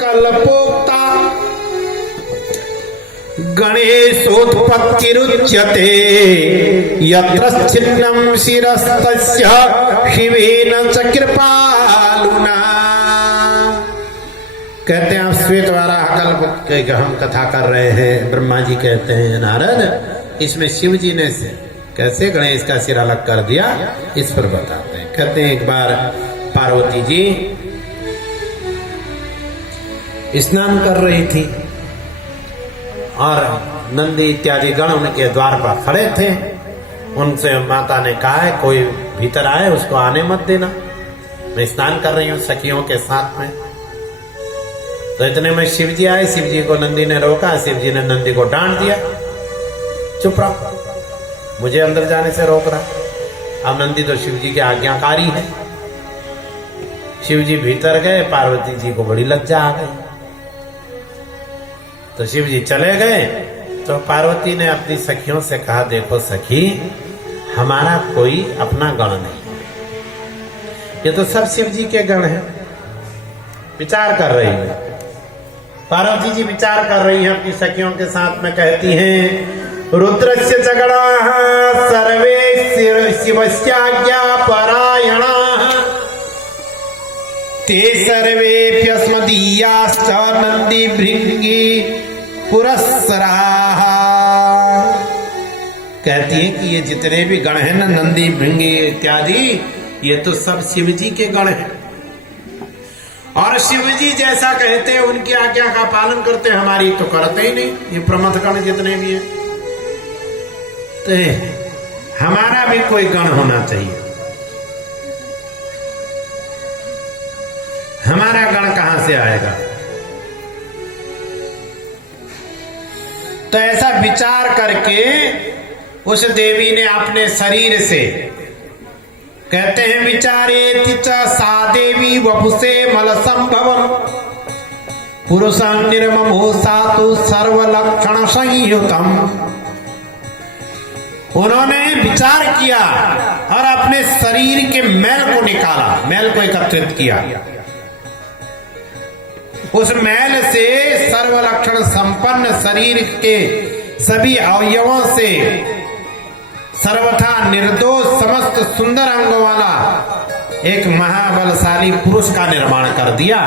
कल्पोक्ता गणेशोत्पत्तिरुच्यते यत्र छिन्नं शिरस्तस्य शिवेन च कृपालुना। कहते हैं आप श्वेत वाराह कल्प की हम कथा कर रहे हैं। ब्रह्मा जी कहते हैं नारद इसमें शिव जी ने से कैसे गणेश का सिर अलग कर दिया इस पर बताते हैं। कहते हैं एक बार पार्वती जी स्नान कर रही थी और नंदी इत्यादि गण उनके द्वार पर खड़े थे। उनसे माता ने कहा है कोई भीतर आए उसको आने मत देना, मैं स्नान कर रही हूँ सखियों के साथ में। तो इतने में शिव जी आए, शिव जी को नंदी ने रोका, शिव जी ने नंदी को डांट दिया, चुप रहो, मुझे अंदर जाने से रोक रहा। अब नंदी तो शिव जी के आज्ञाकारी है। शिव जी भीतर गए, पार्वती जी को बड़ी लज्जा आ गई। तो शिव जी चले गए तो पार्वती ने अपनी सखियों से कहा देखो सखी हमारा कोई अपना गण नहीं, ये तो सब शिव जी के गण हैं। विचार कर रही है पार्वती जी, विचार कर रही है अपनी सखियों के साथ में। कहती हैं रुद्रस्य झगड़ा सर्वे शिवस्याज्ञा परायणा ते सर्वेप्यस्मदीयाश्च नंदी भृंगी पुरस्सराः। कहती है कि ये जितने भी गण हैं ना नंदी भृंगी इत्यादि ये तो सब शिव जी के गण हैं और शिव जी जैसा कहते हैं उनकी आज्ञा का पालन करते हैं, हमारी तो करते ही नहीं। ये प्रमथ गण जितने भी हैं तो हमारा भी कोई गण होना चाहिए। हमारा गण कहां से आएगा? तो ऐसा विचार करके उस देवी ने अपने शरीर से कहते हैं विचारे सा देवी वपुषे मल संभवम पुरुषं निर्ममो सातु सर्वलक्षण संयुतम। उन्होंने विचार किया और अपने शरीर के मैल को निकाला, मैल को एकत्रित किया। उस मैल से सर्वलक्षण संपन्न शरीर के सभी अवयवों से सर्वथा निर्दोष समस्त सुंदर अंगों वाला एक महाबलशाली पुरुष का निर्माण कर दिया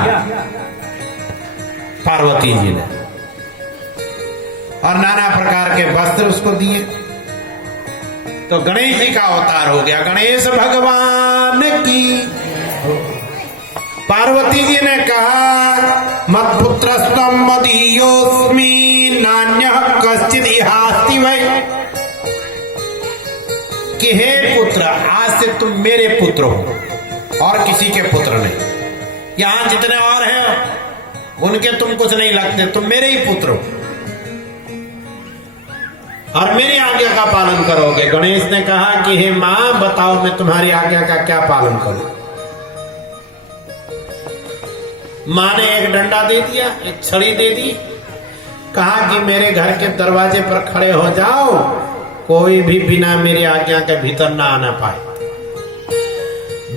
पार्वती जी ने और नाना प्रकार के वस्त्र उसको दिए। तो गणेश जी का अवतार हो गया। गणेश भगवान की। पार्वती जी ने कहा मत्पुत्रस्त्वं मदीयोऽस्मि नान्यः कश्चित् इहास्ति वै। कि हे पुत्र आज से तुम मेरे पुत्र हो और किसी के पुत्र नहीं। यहां जितने और हैं उनके तुम कुछ नहीं लगते, तुम मेरे ही पुत्र हो और मेरी आज्ञा का पालन करोगे। गणेश ने कहा कि हे मां बताओ मैं तुम्हारी आज्ञा का क्या पालन करूं। मां ने एक डंडा दे दिया, एक छड़ी दे दी, कहा कि मेरे घर के दरवाजे पर खड़े हो जाओ, कोई भी बिना मेरी आज्ञा के भीतर ना आना पाए।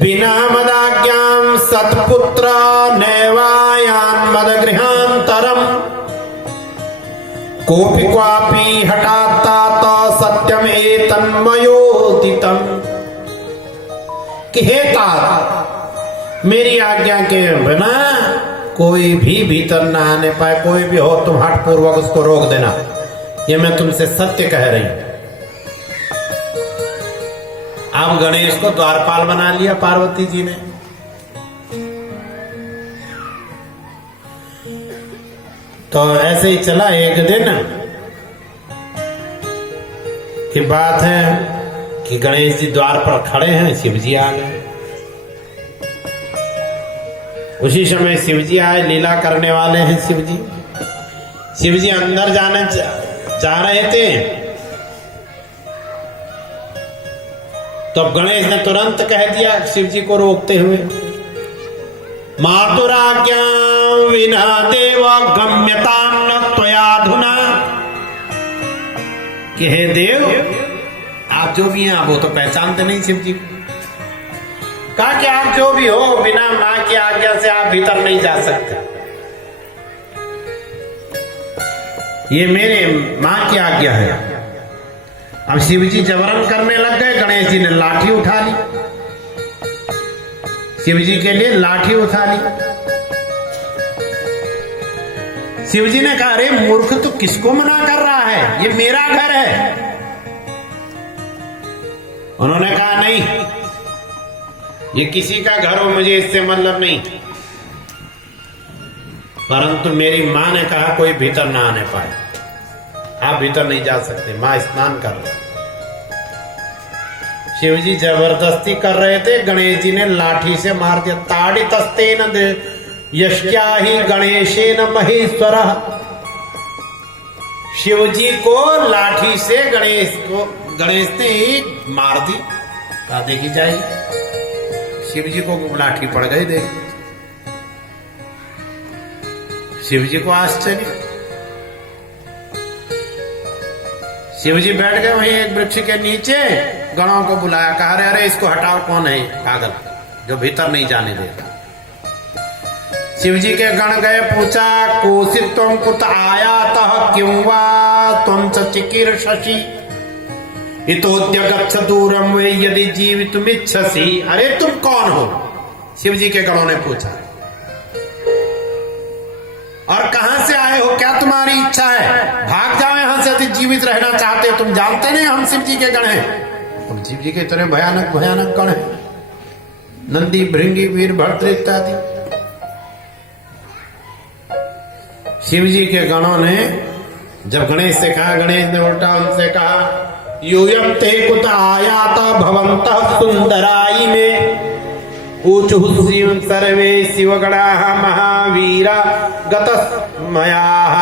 बिना मदाज्ञां सत्पुत्र नैवायान् मदगृहान्तरम् कोऽपि क्वापि हठात्तात सत्यमेतन्मयोदितम्। कि हे तात मेरी आज्ञा के बिना कोई भी भीतर ना आने पाए, कोई भी हो तुम हठ पूर्वक उसको रोक देना, ये मैं तुमसे सत्य कह रही हूं। अब गणेश को द्वारपाल बना लिया पार्वती जी ने। तो ऐसे ही चला। एक दिन की बात है कि गणेश जी द्वार पर खड़े हैं, शिव जी आ गए। उसी समय शिव जी आए, लीला करने वाले हैं शिव जी। शिव जी अंदर जाने जा रहे थे तो गणेश ने तुरंत कह दिया शिव जी को रोकते हुए मातुराज्ञा विना देव गम्यतां न त्वयाधुना। कि हे देव आप जो भी हैं वो तो पहचानते नहीं शिव जी को। कहा कि आप जो भी हो बिना मां की आज्ञा से आप भीतर नहीं जा सकते। ये मेरे मां की आज्ञा है। अब शिव जी जबरन करने लग गए। गणेश जी ने लाठी उठा ली, शिव जी के लिए लाठी उठा ली। शिव जी ने कहा, अरे मूर्ख, तू किसको मना कर रहा है, ये मेरा घर है। उन्होंने कहा, नहीं, ये किसी का घर हो, मुझे इससे मतलब नहीं। परंतु मेरी मां ने कहा कोई भीतर ना आने पाए, आप भीतर नहीं जा सकते, मां स्नान कर रहे। शिव जी जबरदस्ती कर रहे थे, गणेश जी ने लाठी से मार दिया। ताड़ितस्तेन यश्या ही गणेशेन महेश्वर। शिव जी को लाठी से गणेश ने ही मार दी। कहा देखी जाएगी। शिव जी को लाठी पड़ गई। देख, शिव जी को आश्चर्य। शिव जी बैठ गए वहीं एक वृक्ष के नीचे, गणों को बुलाया, कहा, अरे अरे इसको हटाओ, कौन है पागल जो भीतर नहीं जाने देता। शिव जी के गण गए, पूछा, कोशित तुम कुत आयातः क्यों वा तुम चिकीर्षसि इतोद्य गच्छ दूरम वे यदि जीवितुमिच्छसि। अरे तुम कौन हो? शिव जी के गणों ने पूछा, और कहां से आए हो, क्या तुम्हारी इच्छा है? भाग जाओ यहां से यदि जीवित रहना चाहते हो। तुम जानते नहीं हम शिव जी के गण हैं। तुम शिव जी के इतने भयानक भयानक गण हैं, नंदी, भृंगी, वीरभद्र इत्यादि। शिव जी के गणों ने जब गणेश से कहा, गणेश ने उल्टा उनसे कहा, यूयम ते कुत आयाता भवन्तः सुंदराई में ऊचुः सर्वे शिवगणाः महावीरा गतस्मयाः।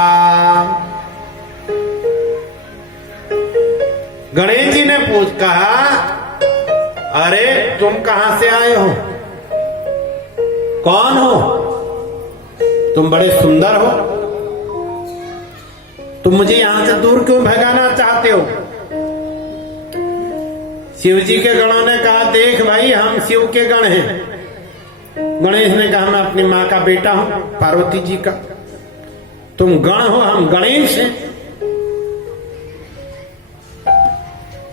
गणेश जी ने कहा, अरे तुम कहां से आए हो, कौन हो, तुम बड़े सुंदर हो, तुम मुझे यहां से दूर क्यों भगाना चाहते हो? शिव जी के गणों ने कहा, देख भाई, हम शिव के गण हैं। गणेश ने कहा, मैं अपनी मां का बेटा हूं, पार्वती जी का। तुम गण हो, हम गणेश हैं।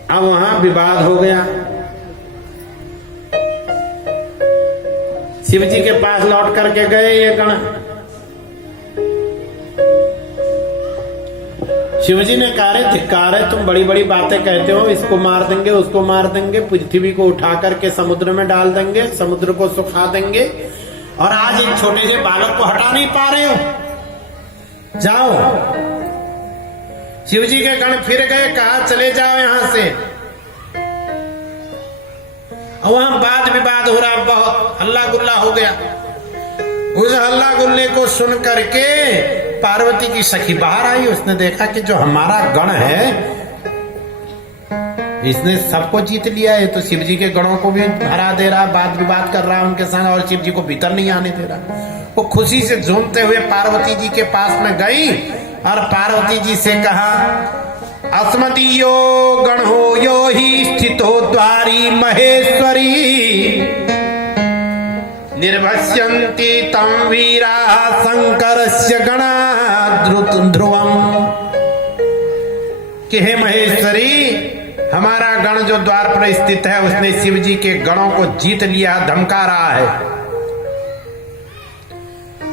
अब वहां विवाद हो गया। शिव जी के पास लौट करके गए ये गण। शिव जी ने कहा, धिक्कार है, तुम बड़ी बड़ी बातें कहते हो, इसको मार देंगे, उसको मार देंगे, पृथ्वी को उठा करके समुद्र में डाल देंगे, समुद्र को सुखा देंगे, और आज एक छोटे से बालक को हटा नहीं पा रहे हो। जाओ। शिव जी के गण फिर गए, कहा चले जाओ यहां से। वहां वाद विवाद हो रहा, बहुत हल्ला गुल्ला हो गया। उस हल्ला गुल्ले को सुन करके पार्वती की सखी बाहर आई। उसने देखा कि जो हमारा गण है इसने सबको जीत लिया है, तो शिव जी के गणों को भी हरा दे रहा, वाद विवाद कर रहा उनके संग, और शिव जी को भीतर नहीं आने दे रहा। वो खुशी से झूमते हुए पार्वती जी के पास में गई और पार्वती जी से कहा, अस्मदीयो गणो यो ही स्थितो द्वारी महेश्वरी निर्भस्यन्ति तम वीरा शंकरस्य गणा ध्रुवम। कि हे महेश्वरी, हमारा गण जो द्वार पर स्थित है उसने शिव जी के गणों को जीत लिया, धमका रहा है,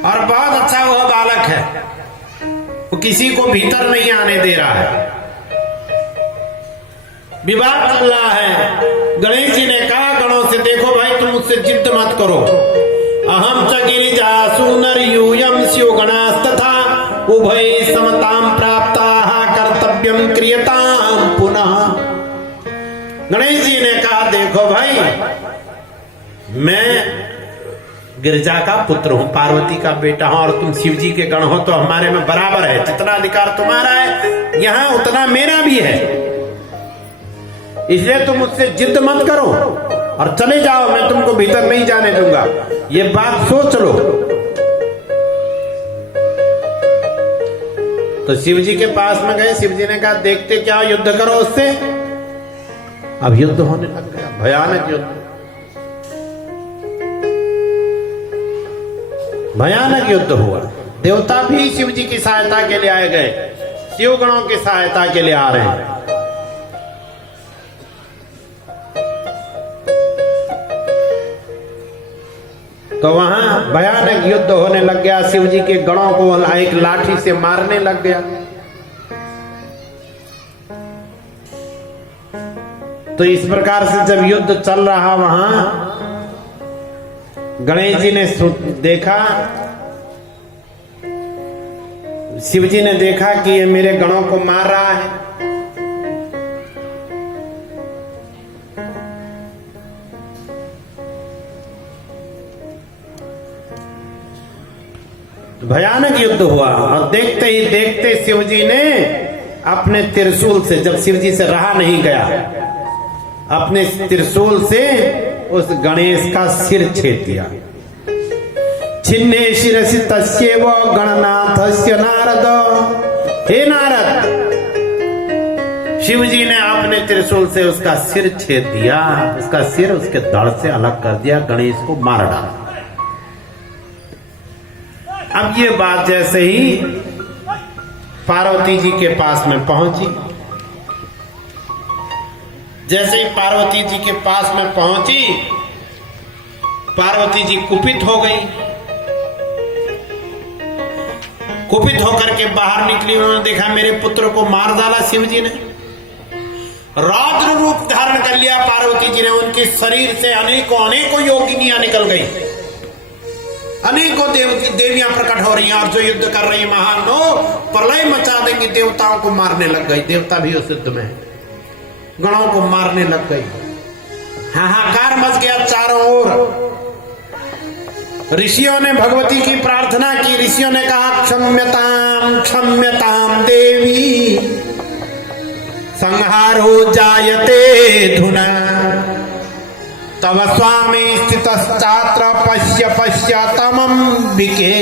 और बहुत अच्छा वह बालक है, वो किसी को भीतर नहीं आने दे रहा है। विवाद चल रहा है। गणेश जी ने कहा गणों से, देखो भाई, तुम मुझसे जिद मत करो। अहम च गिरिजासु नरयूयम स्यो गणास्तथा उभय समताम प्राप्ताः कर्तव्यम क्रियताम पुनः। गणेश जी ने कहा, देखो भाई, मैं गिरजा का पुत्र हूं, पार्वती का बेटा हूं, और तुम शिव जी के गण हो, तो हमारे में बराबर है। जितना अधिकार तुम्हारा है यहां उतना मेरा भी है, इसलिए तुम मुझसे जिद मत करो और चले जाओ, मैं तुमको भीतर नहीं जाने दूंगा। ये बात सोच लो। तो शिव जी के पास में गए। शिव जी ने कहा, देखते क्या, युद्ध करो उससे। अब युद्ध होने लग गया, भयानक युद्ध, भयानक युद्ध हुआ। देवता भी शिव जी की सहायता के लिए आए गए। शिव गणों की सहायता के लिए आ रहे हैं। तो वहां भयानक युद्ध होने लग गया। शिव जी के गणों को एक लाठी से मारने लग गया। तो इस प्रकार से जब युद्ध चल रहा वहां गणेश जी ने देखा, शिव जी ने देखा कि ये मेरे गणों को मार रहा है। भयानक युद्ध हुआ और देखते ही देखते शिव जी ने अपने त्रिशूल से, जब शिव जी से रहा नहीं गया, अपने त्रिशूल से उस गणेश का सिर छेद दिया। छिन्ने शिरसि तस्यैव गणनाथस्य नारद। हे नारद, शिव जी ने अपने त्रिशूल से उसका सिर छेद दिया, उसका सिर उसके धड़ से अलग कर दिया, गणेश को मार डाला। अब ये बात जैसे ही पार्वती जी के पास में पहुंची, जैसे ही पार्वती जी के पास में पहुंची, पार्वती जी कुपित हो गई। कुपित होकर के बाहर निकली, उन्होंने देखा मेरे पुत्र को मार डाला शिव जी ने। रौद्र रूप धारण कर लिया पार्वती जी ने। उनके शरीर से अनेकों योगिनियां निकल गई, अनेकों देवियां प्रकट हो रही हैं और जो युद्ध कर रही है महान लोग प्रलय मचा देंगे, देवताओं को मारने लग गई। देवता भी उस युद्ध में गणों को मारने लग गई। हाहाकार मच गया चारों ओर। ऋषियों ने भगवती की प्रार्थना की। ऋषियों ने कहा क्षम्यताम क्षम्यताम देवी, संहारो जायते धुना, तव स्वामी स्थितश्चात्र पश्य पश्य तमंबिके।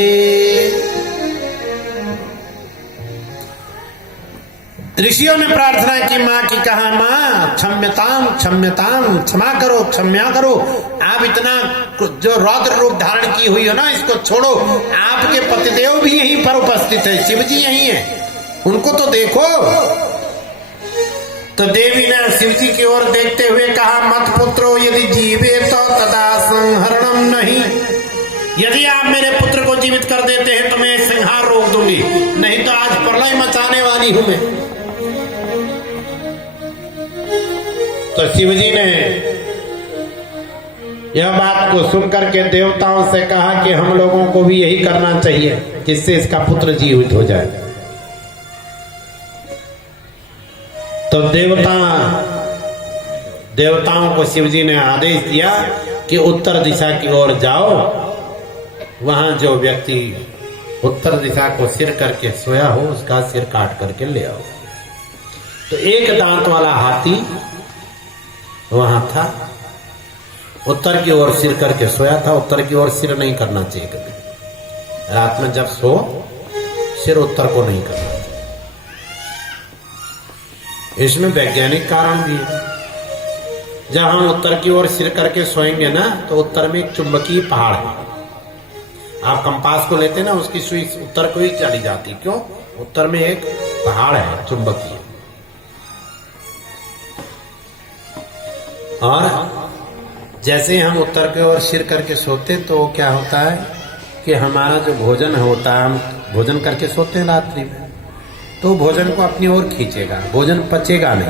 ऋषियों ने प्रार्थना की, माँ की कहा माँ क्षम्यताम क्षम्यताम, क्षमा करो क्षमा करो। आप इतना जो रौद्र रूप धारण की हुई हो ना, इसको छोड़ो। आपके पतिदेव भी यहीं पर उपस्थित है, शिव जी यहीं है, उनको तो देखो। तो देवी ने शिव जी की ओर देखते हुए कहा मत पुत्रो यदि जीवे तो तदा संहरणम नहीं। यदि आप मेरे पुत्र को जीवित कर देते हैं तो मैं संहार रोक दूंगी, नहीं तो आज प्रलय मचाने वाली हूं मैं। तो शिव जी ने यह बात को सुनकर के देवताओं से कहा कि हम लोगों को भी यही करना चाहिए, जिससे इसका पुत्र जीवित हो जाए। तो देवताओं को शिव जी ने आदेश दिया कि उत्तर दिशा की ओर जाओ, वहां जो व्यक्ति उत्तर दिशा को सिर करके सोया हो उसका सिर काट करके ले आओ। तो एक दांत वाला हाथी वहां था, उत्तर की ओर सिर करके सोया था। उत्तर की ओर सिर नहीं करना चाहिए कभी, रात में जब सो सिर उत्तर को नहीं करना चाहिए। इसमें वैज्ञानिक कारण भी है। जब हम उत्तर की ओर सिर करके सोएंगे ना, तो उत्तर में एक चुंबकीय पहाड़ है। आप कंपास को लेते ना, उसकी सुई उत्तर को ही चली जाती। क्यों? उत्तर में एक पहाड़ है चुंबकीय। और जैसे हम उत्तर की ओर सिर करके सोते तो क्या होता है कि हमारा जो भोजन होता है, हम भोजन करके सोते हैं रात्रि में, तो भोजन को अपनी ओर खींचेगा, भोजन पचेगा नहीं।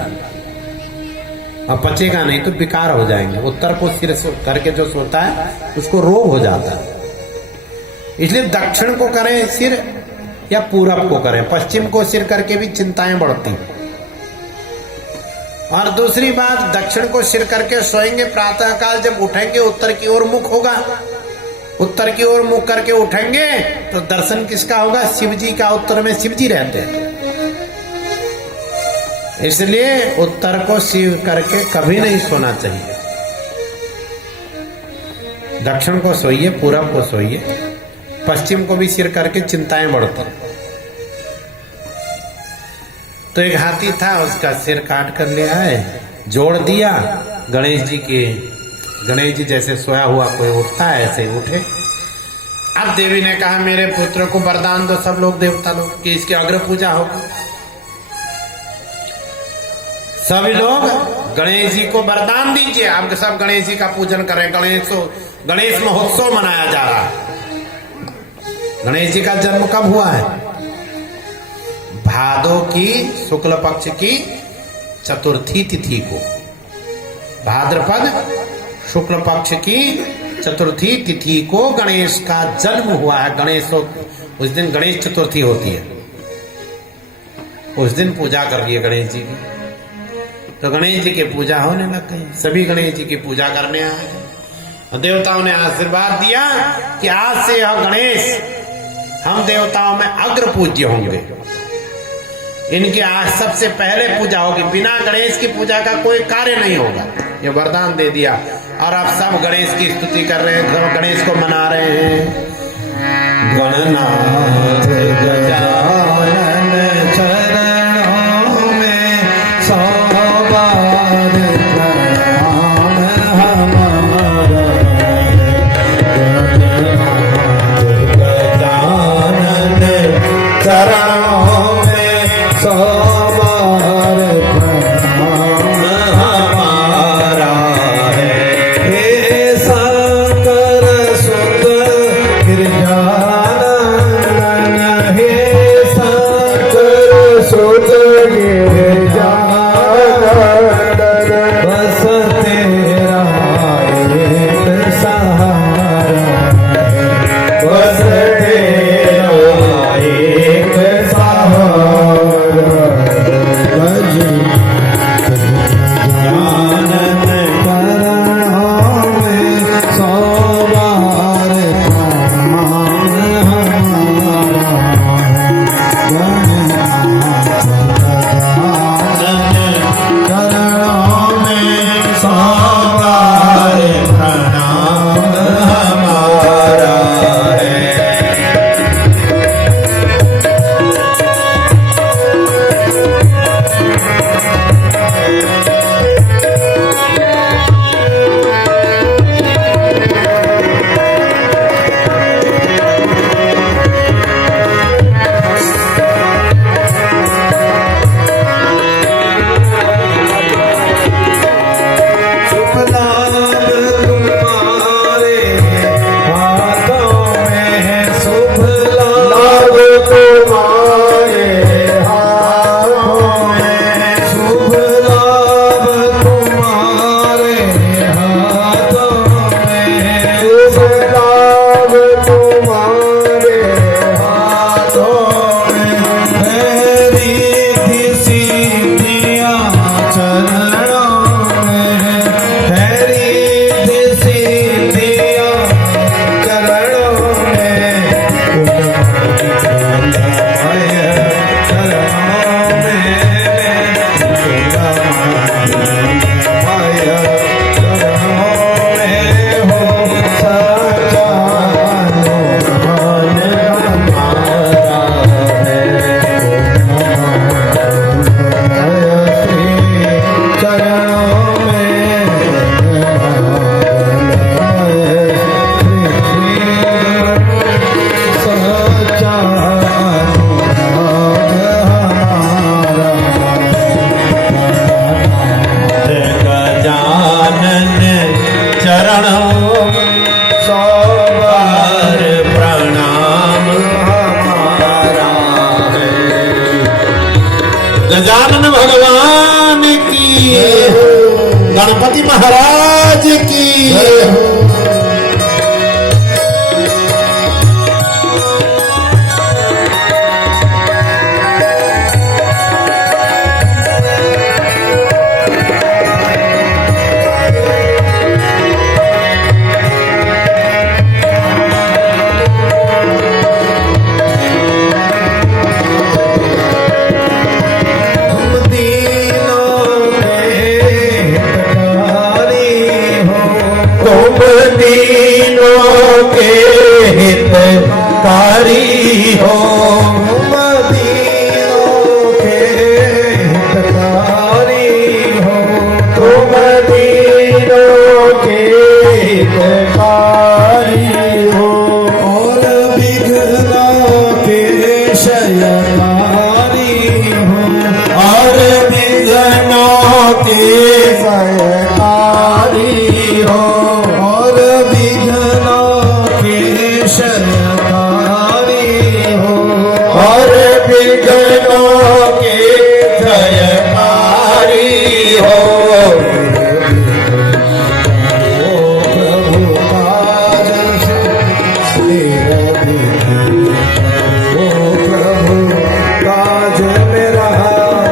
और पचेगा नहीं तो विकार हो जाएंगे। उत्तर को सिर करके जो सोता है उसको रोग हो जाता है। इसलिए दक्षिण को करें सिर या पूरब को करें, पश्चिम को सिर करके भी चिंताएं बढ़ती। और दूसरी बात, दक्षिण को सिर करके सोएंगे, प्रातः काल जब उठेंगे उत्तर की ओर मुख होगा। उत्तर की ओर मुख करके उठेंगे तो दर्शन किसका होगा? शिव जी का। उत्तर में शिव जी रहते हैं, इसलिए उत्तर को सिर करके कभी नहीं सोना चाहिए। दक्षिण को सोइए, पूरब को सोइए, पश्चिम को भी सिर करके चिंताएं बढ़ती। तो एक हाथी था, उसका सिर काट कर ले आए, जोड़ दिया गणेश जी के। गणेश जी जैसे सोया हुआ कोई उठता है ऐसे ही उठे। अब देवी ने कहा मेरे पुत्र को वरदान दो, सब लोग देवता लोग, कि इसकी अग्र पूजा होगी। सभी लोग गणेश जी को वरदान दीजिए। अब सब गणेश जी का पूजन करें। गणेश महोत्सव मनाया जा रहा है। गणेश जी का जन्म कब हुआ है? भादो की शुक्ल पक्ष की चतुर्थी तिथि को, भाद्रपद शुक्ल पक्ष की चतुर्थी तिथि को गणेश का जन्म हुआ है। गणेश उस दिन गणेश चतुर्थी होती है, उस दिन पूजा करिए गणेश जी की। तो गणेश जी की पूजा होने लग गई। सभी गणेश जी की पूजा करने आए और देवताओं ने आशीर्वाद दिया कि आज से यह गणेश हम देवताओं में अग्र पूज्य होंगे। इनकी आज सबसे पहले पूजा होगी। बिना गणेश की पूजा का कोई कार्य नहीं होगा। ये वरदान दे दिया और अब सब गणेश की स्तुति कर रहे हैं, सब गणेश को मना रहे हैं। गणनाथ गजानन चरणों में सौ बार प्रणाम हमारा। गणनाथ गजानन चरणों में सौ बार प्रणाम हमारा है। हे शंकर सुत गिरजानन, हे शंकर सुत गिरजानन, बस तेरा एक सहारा है, बस तेरा एक सहारा। गजानन चरणों में सौ बार प्रणाम हमारा। गणनाथ गजानन चरणों में सौ बार प्रणाम हमारा है। शुभ लाभ तुम्हारे हाथों में है, शुभ लाभ तुम्हारे हाथों में है, शुभ लाभ तुम्हारे हाथों में है, शुभ लाभ तुम्हारे हाथों में है। रिद्धि सिद्धियां चरणों में है, रिद्धि सिद्धियां चरणों में, गजानन चरणों सौ बार प्रणाम हमारा है। गजानन भगवान की, गणपति महाराज की। दीनों के हितकारी हो, दीनों के हितकारी हो, तुम दीनों के हितकारी हो, और विघ्नों के शयनकारी हो, और विघ्नों की